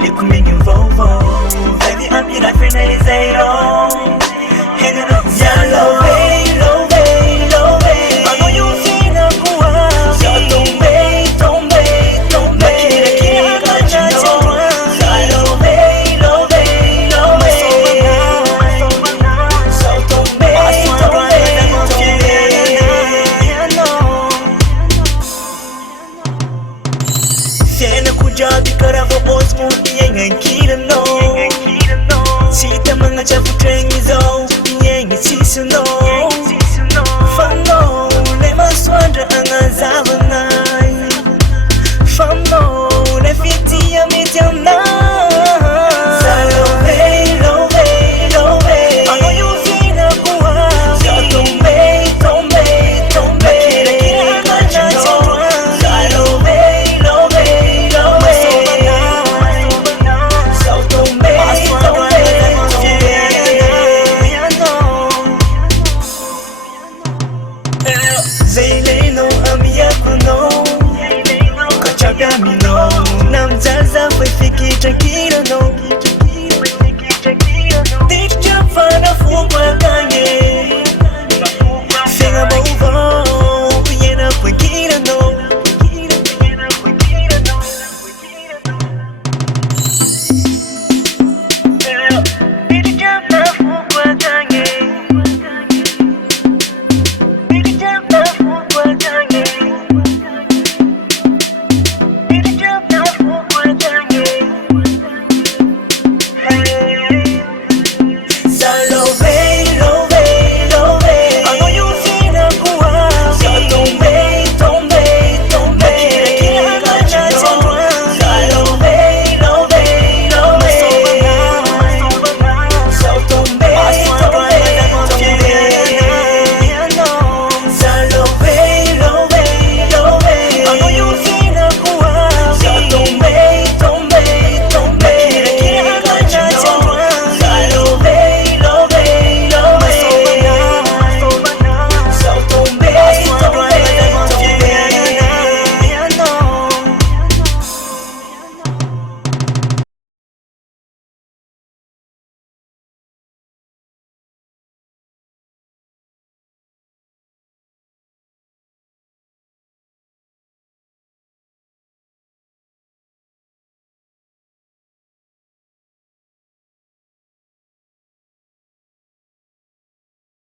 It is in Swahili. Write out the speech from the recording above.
Olha comigo em vovô. Baby, I'm your life and I say oh. Hanging up yeah, low way, low way, low way. I know you feel a poor. So don't wait, don't wait, don't wait. Kira, got you know. Low way, low way, low way. So don't wait, don't wait, don't wait. Sena kujabi karavo osmo yengen kira no. Sita mga chafu trengi zo yengen sisu no. Famo le maswanda anga zavangai. Famo le fiti ya mityamna. Zayleno amiyako no Kachagami no Namzaza fai fiki tranquilo